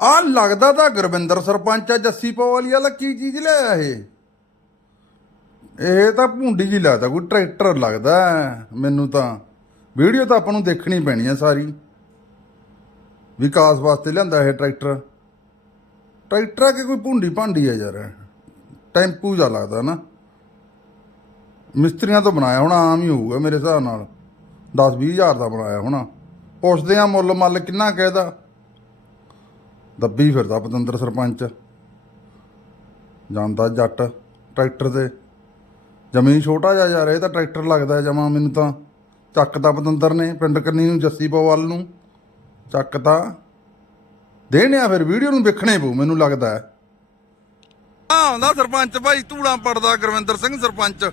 ਆ ਲੱਗਦਾ ਤਾਂ ਗੁਰਵਿੰਦਰ ਸਰਪੰਚ ਆ, ਜੱਸੀ ਪਵਾਲੀ ਵਾਲਾ ਕੀ ਚੀਜ਼ ਲਿਆਇਆ ਇਹ? ਇਹ ਤਾਂ ਭੁੰਡੀ ਜੀ ਲੱਗਦਾ, ਕੋਈ ਟਰੈਕਟਰ ਲੱਗਦਾ ਮੈਨੂੰ ਤਾਂ। ਵੀਡੀਓ ਤਾਂ ਆਪਾਂ ਨੂੰ ਦੇਖਣੀ ਪੈਣੀ ਆ ਸਾਰੀ। ਵਿਕਾਸ ਵਾਸਤੇ ਲਿਆਂਦਾ ਇਹ ਟਰੈਕਟਰ। ਟਰੈਕਟਰ ਆ ਕਿ ਕੋਈ ਭੁੰਡੀ ਭਾਂਡੀ ਆ ਯਾਰ? ਟੈਂਪੂ ਜਾ ਲੱਗਦਾ ਨਾ। ਮਿਸਤਰੀਆਂ ਤੋਂ ਬਣਾਇਆ ਹੋਣਾ, ਆਮ ਹੀ ਹੋਊਗਾ ਮੇਰੇ ਹਿਸਾਬ ਨਾਲ। 10 20 ਹਜ਼ਾਰ ਦਾ ਬਣਾਇਆ ਹੋਣਾ। ਪੁੱਛਦੇ ਆ ਮੁੱਲ ਮੱਲ ਕਿੰਨਾ ਕਹਿਦਾ। ਦੱਬੀ ਫਿਰਦਾ ਪਤੰਦਰ ਸਰਪੰਚ। ਜਾਂਦਾ ਜੱਟ ਟਰੈਕਟਰ ਤੇ। ਜ਼ਮੀਨ ਛੋਟਾ ਜਿਹਾ ਯਾਰ, ਇਹ ਤਾਂ ਟਰੈਕਟਰ ਲੱਗਦਾ ਜਮਾ ਮੈਨੂੰ ਤਾਂ। ਚੱਕਤਾ ਪਤੰਦਰ ਨੇ ਪਿੰਡ ਕੰਨੀ ਨੂੰ, ਜੱਸੀ ਪਵਾਲ ਨੂੰ। ਚੱਕਤਾ ਦੇਣਿਆ ਫਿਰ, ਵੀਡੀਓ ਨੂੰ ਵੇਖਣੇ ਪਊ, ਮੈਨੂੰ ਲੱਗਦਾ ਹੈ, ਆਉਂਦਾ ਸਰਪੰਚ ਭਾਈ, ਧੂੜਾਂ ਪੜਦਾ ਗੁਰਵਿੰਦਰ ਸਿੰਘ ਸਰਪੰਚ,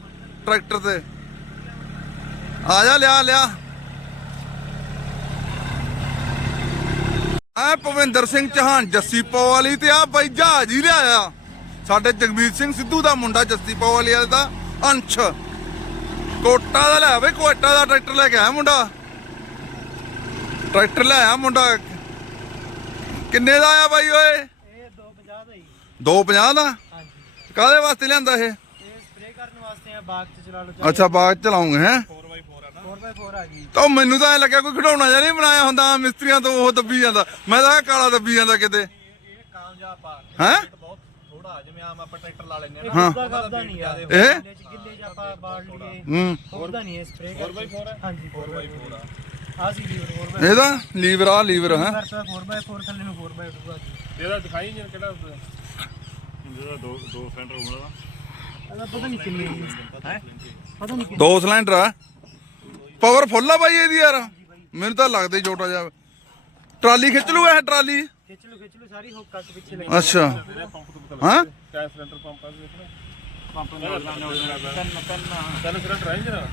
ਟਰੈਕਟਰ ਤੇ। ਆ ਜਾ, ਲਿਆ ਲਿਆ। ਆ ਭਵਿੰਦਰ ਸਿੰਘ ਚੌਹਾਨ ਜੱਸੀ ਪਵਾਲੀ ਤੇ ਆ ਬਾਈ ਜਹਾਜ਼ ਹੀ ਲਿਆਇਆ। ਸਾਡੇ ਜਗਮੀਤ ਸਿੰਘ ਸਿੱਧੂ ਦਾ ਮੁੰਡਾ ਜੱਸੀ ਪਵਾਲੀ ਵਾਲੇ ਦਾ ਅੰਸ਼। ਕੋਟਾ ਦਾ ਲਿਆ ਵੇ ਕੋਟਾ ਦਾ ਟਰੈਕਟਰ ਲੈ ਕੇ ਆਇਆ ਮੁੰਡਾ। ਟਰੈਕਟਰ ਲਿਆਇਆ ਮੁੰਡਾ। ਕਿੰਨੇ ਦਾ ਆਇਆ ਬਾਈ ਓਏ? ਇਹ 250 ਦਾ ਹੀ। 250 ਦਾ? ਹਾਂਜੀ। ਕਾਹਦੇ ਵਾਸਤੇ ਲਿਆਂਦਾ ਇਹ? ਇਹ ਸਪਰੇਅ ਕਰਨ ਵਾਸਤੇ ਆ ਬਾਗ ਚ ਚਲਾ ਲਓ। ਅੱਛਾ ਬਾਗ ਚਲਾਉਂਗੇ ਹੈ? 4x4 ਆ ਨਾ 4x4 ਆ ਗਈ। ਤਾਂ ਮੈਨੂੰ ਤਾਂ ਐ ਲੱਗਿਆ ਕੋਈ ਖਿਡੌਣਾ ਜਿਹਾ ਨਹੀਂ ਬਣਾਇਆ ਹੁੰਦਾ ਮਿਸਤਰੀਆਂ ਤੋਂ ਉਹ ਦੱਬੀ ਜਾਂਦਾ। ਮੈਂ ਤਾਂ ਕਾਲਾ ਦੱਬੀ ਜਾਂਦਾ ਕਿਤੇ। ਇਹ ਕਾਮਯਾਬ ਆ। ਹੈਂ? ਬਹੁਤ ਥੋੜਾ ਜਿਵੇਂ ਆਮ ਆਪਾਂ ਟਰੈਕਟਰ ਲਾ ਲੈਂਦੇ ਹਾਂ। ਹਾਂ। ਕਰਦਾ ਨਹੀਂ ਯਾਰ ਇਹ? ਗਿੱਲੇ ਚ ਗਿੱਲੇ ਚ ਆਪਾਂ ਬਾੜ ਲਈਏ ਹੂੰ। ਉਹਦਾ ਨਹੀਂ ਸਪਰੇਅ 4x4 ਹਾਂਜੀ 4x4 ਆ। ਆ ਸੀ ਲੀਵਰ 4x4 ਇਹਦਾ ਲੀਵਰ ਆ। ਲੀਵਰ ਹੈ? ਕਰਤਾ 4x4 ਥੱਲੇ ਨੂੰ 4x2 ਆ ਗਈ ਇਹਦਾ ਦਿਖਾਈ ਨਹੀਂ ਕਿਹੜਾ ਜਿਹੜਾ ਦੋ ਦੋ ਸੈਂਟਰ ਹੋਣਾ ਦਾ ਇਹਦਾ ਪਤਾ ਨਹੀਂ ਕਿੰਨੀ ਹੈ? ਪਤਾ ਨਹੀਂ ਦੋ ਸਿਲੰਡਰ ਆ। ਪਾਵਰ ਫੁੱਲ ਆ ਬਾਈ ਇਹਦੀ ਯਾਰ। ਮੈਨੂੰ ਤਾਂ ਲੱਗਦਾ ਹੀ ਛੋਟਾ ਜਿਹਾ। ਟਰਾਲੀ ਖਿੱਚ ਲੂ ਇਹ ਟਰਾਲੀ? ਖਿੱਚ ਲਓ ਖਿੱਚ ਲਓ ਸਾਰੀ ਹੁੱਕ ਕੱਟ ਪਿੱਛੇ ਲੱਗੀ। ਅੱਛਾ। ਹਾਂ? ਕੈ ਸਿਲੰਡਰ ਪੰਪ ਆ ਦੇਖਣਾ ਪੰਪ ਨਾਲ ਲਾਣੇ ਹੋ ਜਾਣਾ ਤਿੰਨ ਤਿੰਨ। ਤਿੰਨ ਸਿਲੰਡਰ ਆਏ ਜਰਾ।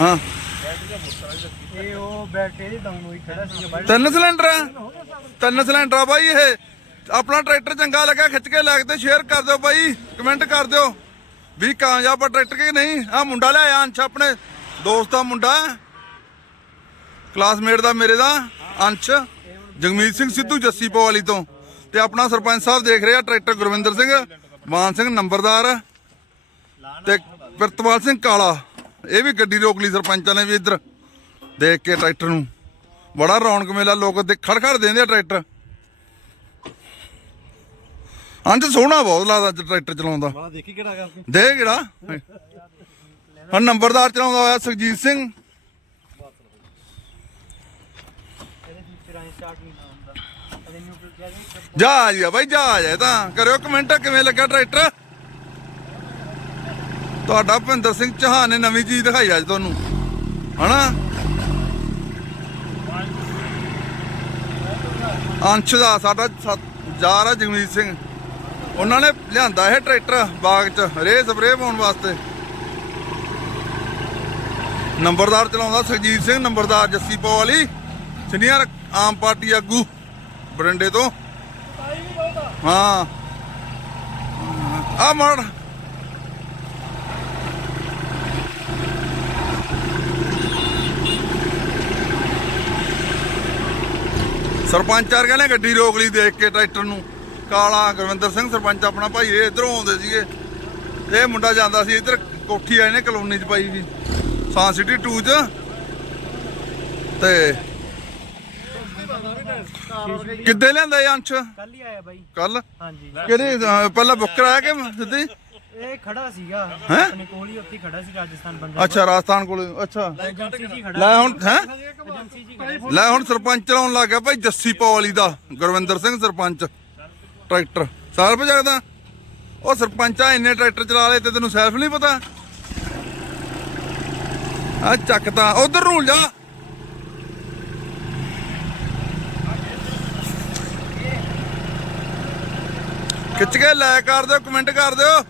ਹਾਂ। ਇਹ ਉਹ ਬੈਟ ਇਹਦੇ ਡਾਊਨ ਹੋਈ ਖੜਾ ਸੀ ਬਾਹਰ ਤਿੰਨ ਸਿਲੰਡਰ ਆ? ਤਿੰਨ ਸਿਲੰਡਰ ਆ ਬਾਈ ਇਹ। ਆਪਣਾ ਟਰੈਕਟਰ ਚੰਗਾ ਲੱਗਾ ਖਿੱਚ ਕੇ ਲੈ ਕੇ ਤੇ ਸ਼ੇਅਰ ਕਰ ਦਿਓ ਬਾਈ। ਕਮੈਂਟ ਕਰ ਦਿਓ। ਵੀ ਕਾਮਯਾਬ ਆ ਟਰੈਕਟਰ ਕਿ ਨਹੀਂ? ਆ ਮੁੰਡਾ ਲਿਆਇਆ ਅੰਸ਼ ਆਪਣੇ। ਦੋਸਤ ਦਾ ਮੁੰਡਾ ਕਲਾਸਮੇਟ ਦਾ ਮੇਰੇ ਦਾ? ਅੰਸ਼। ਜਗਮੀਤ ਸਿੰਘ ਸਿੱਧੂ ਜੱਸੀ ਪਵਾਲੀ ਤੋਂ। ਤੇ ਆਪਣਾ ਸਰਪੰਚ ਸਾਹਿਬ ਦੇਖ ਰਹੇ ਟਰੈਕਟਰ ਗੁਰਵਿੰਦਰ ਸਿੰਘ। ਮਾਨ ਸਿੰਘ ਨੰਬਰਦਾਰ। ਤੇ ਪ੍ਰਿਤਪਾਲ ਸਿੰਘ ਕਾਲਾ। ਇਹ ਵੀ ਗੱਡੀ ਰੋਕ ਲਈ ਸਰਪੰਚਾਂ ਨੇ ਵੀ ਇੱਧਰ। ਦੇਖ ਕੇ ਟਰੈਕਟਰ ਨੂੰ। ਬੜਾ ਰੌਣਕ ਮੇਲਾ ਲੋਕ ਦੇ ਖੜ ਖੜ ਦੇਂਦੇ ਆ ਟਰੈਕਟਰ ਅੰਜ ਸੋਹਣਾ ਬਹੁਤ ਲੱਗਦਾ ਟਰੈਕਟਰ ਚਲਾਉਂਦਾ ਵਾਹ ਦੇਖੀ ਕਿਹੜਾ ਕਰਕੇ ਦੇ ਕਿਹੜਾ। ਹਾਂ, ਨੰਬਰਦਾਰ ਚਲਾਉਂਦਾ ਹੋਇਆ ਸੁਖਜੀਤ ਸਿੰਘ। ਇਹਦੇ ਜੀ ਬਾਈ, ਜਹਾਜ਼ ਹੈ ਤਾਂ। ਕਰਿਓ ਕਮੈਂਟ ਕਿਵੇਂ ਲੱਗਾ ਟਰੈਕਟਰ ਤੁਹਾਡਾ ਭਿੰਦਰ ਸਿੰਘ ਚੌਹਾਨ ਨੇ ਨਵੀਂ ਚੀਜ਼ ਦਿਖਾਈ ਅੱਜ ਤੁਹਾਨੂੰ। ਹਨਾ? ਅੰਸ਼ ਦਾ, ਸਾਡਾ ਯਾਰ ਆ ਜਗਮੀਤ ਸਿੰਘ। ਉਹਨਾਂ ਨੇ ਲਿਆਂਦਾ ਇਹ ਟਰੈਕਟਰ ਬਾਗ 'ਚ, ਰੇਹ ਸਪਰੇਅ ਪਾਉਣ ਵਾਸਤੇ। ਨੰਬਰਦਾਰ ਚਲਾਉਂਦਾ ਸੁਖਜੀਤ ਸਿੰਘ, ਨੰਬਰਦਾਰ ਜੱਸੀ ਪੋ ਵਾਲੀ। ਸੀਨੀਅਰ ਆਮ ਪਾਰਟੀ ਆਗੂ ਬਰਿੰਡੇ ਤੋਂ। ਹਾਂ। ਆ ਮੜ ਸਰਪੰਚ ਆ ਕਹਿੰਦੇ ਗੱਡੀ ਰੋਕ ਲਈ ਦੇਖ ਕੇ ਟਰੈਕਟਰ ਨੂੰ। ਕਾਲਾ ਗੁਰਵਿੰਦਰ ਸਿੰਘ, ਸਰਪੰਚ ਆਪਣਾ ਭਾਈ, ਇਹ ਇਧਰੋਂ ਆਉਂਦੇ ਸੀਗੇ। ਇਹ ਮੁੰਡਾ ਜਾਂਦਾ ਸੀ, ਇਧਰ ਕੋਠੀ ਆਏ ਨੇ ਕਲੋਨੀ ਚ ਪਾਈ ਵੀ ਸਾਂ ਸਿਟੀ 2 ਚ। ਤੇ ਕਿੱਦੇ ਲਿਆਂਦਾ ਇਹ ਅੰਸ਼? ਕੱਲ ਹੀ ਆਇਆ ਬਾਈ। ਕੱਲ ਹਾਂਜੀ। ਅਹ, ਪਹਿਲਾਂ ਬੁੱਕ ਕਰਾਇਆ ਕਿ ਸਿੱਧੀ? ਇਹ ਖੜਾ ਸੀਗਾ। ਹੈਂ? ਆਪਣੇ ਕੋਲ ਹੀ ਉੱਥੇ ਖੜਾ ਸੀ ਰਾਜਸਥਾਨ ਪੰਜਾਬ ਅੱਛਾ ਰਾਜਸਥਾਨ ਕੋਲ ਅੱਛਾ। ਏਜੰਸੀ ਜੀ ਖੜਾ ਲੈ ਹੁਣ ਹੈ? ਏਜੰਸੀ ਜੀ ਖੜਾ ਲੈ ਹੁਣ ਸਰਪੰਚ ਚਲਾਉਣ ਲੱਗ ਗਿਆ ਭਾਈ ਜੱਸੀ ਪਵਾਲੀ ਦਾ। ਗੁਰਵਿੰਦਰ ਸਿੰਘ ਸਰਪੰਚ। ਟਰੈਕਰ ਸੈਲਫ ਜਗਦਾ ਉਹ ਸਰਪੰਚਾ ਇੰਨੇ ਟਰੈਕਟਰ ਚਲਾ ਲਏ ਤੇ ਤੈਨੂੰ ਸੈਲਫ ਨਹੀਂ ਪਤਾ? ਆ ਚੱਕਦਾ ਉਧਰ ਨੂੰ ਜਾ। ਖਿੱਚ ਕੇ ਲਾਇਕ ਕਰ ਦਿਓ ਕਮੈਂਟ ਕਰ ਦਿਓ।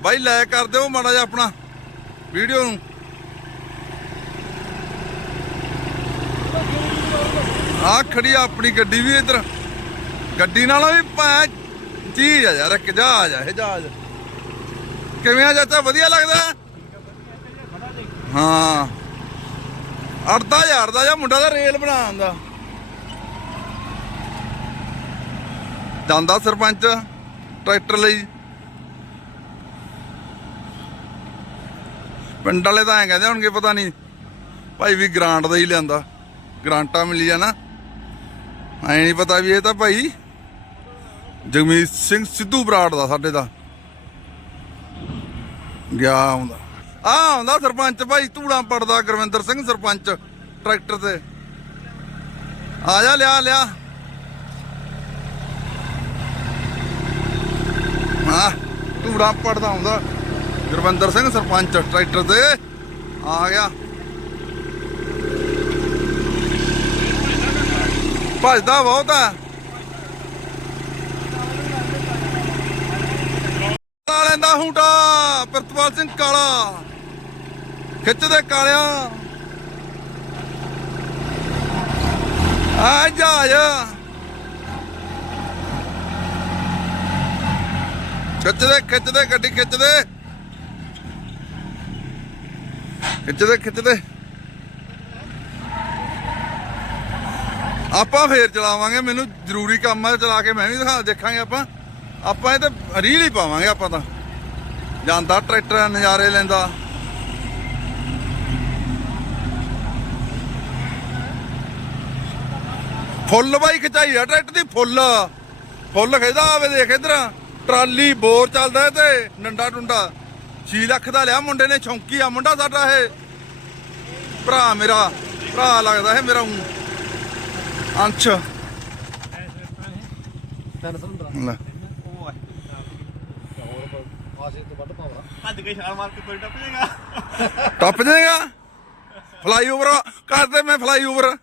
ਬਾਈ ਲਾਇਕ ਕਰ ਦਿਓ ਮਾੜਾ ਜਿਹਾ ਆਪਣਾ ਵੀਡੀਓ ਨੂੰ। ਆ ਖੜੀ ਆਪਣੀ ਗੱਡੀ ਵੀ ਇੱਧਰ। ਗੱਡੀ ਨਾਲੋਂ ਵੀ ਪੈ, ਚੀਜ਼ ਆ ਯਾਰ, ਇੱਕ ਜਹਾਜ਼ ਆ, ਇਹ ਜਹਾਜ਼। ਕਿਵੇਂ ਆ ਚਾਚਾ, ਵਧੀਆ ਲੱਗਦਾ? ਹਾਂ। ਅੜਦਾ ਯਾਰ ਦਾ ਜਾਂ ਮੁੰਡਾ ਦਾ ਰੇਲ ਬਣਾਉਂਦਾ ਜਾਂਦਾ ਸਰਪੰਚ, ਟਰੈਕਟਰ ਲਈ। ਪਿੰਡ ਵਾਲੇ ਤਾਂ ਐਂ ਕਹਿੰਦੇ ਹੋਣਗੇ, ਪਤਾ ਨਹੀਂ, ਭਾਈ ਵੀ ਗ੍ਰਾਂਟ ਦਾ ਹੀ ਲਿਆਂਦਾ। ਗ੍ਰਾਂਟਾਂ ਮਿਲੀ ਆ ਨਾ। ਐ ਨਹੀਂ ਪਤਾ ਵੀ ਇਹ ਤਾਂ ਭਾਈ ਜਗਮੀਤ ਸਿੰਘ ਸਿੱਧੂ ਬਰਾੜ ਦਾ ਸਾਡੇ ਦਾ। ਗਿਆ ਆਉਂਦਾ ਆ ਆਉਂਦਾ ਸਰਪੰਚ ਭਾਈ ਧੂੜਾ ਪੜਦਾ ਗੁਰਵਿੰਦਰ ਸਿੰਘ ਸਰਪੰਚ, ਟਰੈਕਟਰ ਤੇ। ਆ ਜਾ, ਲਿਆ ਲਿਆ। ਹਾਂ ਧੂੜਾ ਪੜਦਾ ਆਉਂਦਾ ਗੁਰਵਿੰਦਰ ਸਿੰਘ ਸਰਪੰਚ, ਟਰੈਕਟਰ ਤੇ। ਆ ਗਿਆ। ਭੱਜਦਾ ਬਹੁਤ ਆ। ਲੈਂਦਾ ਹੂਟਾ ਪ੍ਰਿਤਪਾਲ ਸਿੰਘ ਕਾਲਾ। ਖਿੱਚਦੇ ਕਾਲਿਆ। ਆ ਜਹਾਜ਼। ਖਿੱਚਦੇ ਖਿੱਚਦੇ ਗੱਡੀ ਖਿੱਚਦੇ ਖਿੱਚਦੇ ਖਿੱਚਦੇ ਆਪਾਂ ਫੇਰ ਚਲਾਵਾਂਗੇ, ਮੈਨੂੰ ਜ਼ਰੂਰੀ ਕੰਮ ਆ, ਚਲਾ ਕੇ ਮੈਂ ਵੀ ਦਿਖਾ, ਦੇਖਾਂਗੇ ਆਪਾਂ। ਆਪਾਂ ਇਹ ਤਾਂ ਰੀਲ ਹੀ ਪਾਵਾਂਗੇ ਆਪਾਂ ਤਾਂ। ਜਾਂਦਾ ਟਰੈਕਟਰ ਨਜ਼ਾਰੇ ਲੈਂਦਾ। ਫੁੱਲ ਬਾਈ ਖਿਚਾਈ ਆ ਟਰੈਕਟਰ ਦੀ ਫੁੱਲ। ਫੁੱਲ ਖਿਚਦਾ ਆਵੇ ਦੇਖ ਇਧਰ। ਟਰਾਲੀ ਬੋਰ ਚੱਲਦਾ ਤੇ ਨੰਡਾ ਟੁੰਡਾ। 6 ਲੱਖ ਦਾ ਲਿਆ ਮੁੰਡੇ ਨੇ ਛੌਂਕੀ ਆ ਮੁੰਡਾ ਸਾਡਾ ਇਹ। ਭਰਾ ਮੇਰਾ ਭਰਾ ਲੱਗਦਾ ਇਹ ਮੇਰਾ ਊਂ। ਅੰਸ਼। ਲੈ। ਭੱਜ ਕੇ ਛਾਲ ਮਾਰ ਕੇ ਕੋਈ ਟੱਪ ਜਾਏਗਾ। ਟੱਪ ਜਾਏਗਾ। ਫਲਾਈਓਵਰ ਕਰਦੇ ਮੈਂ ਫਲਾਈਓਵਰ।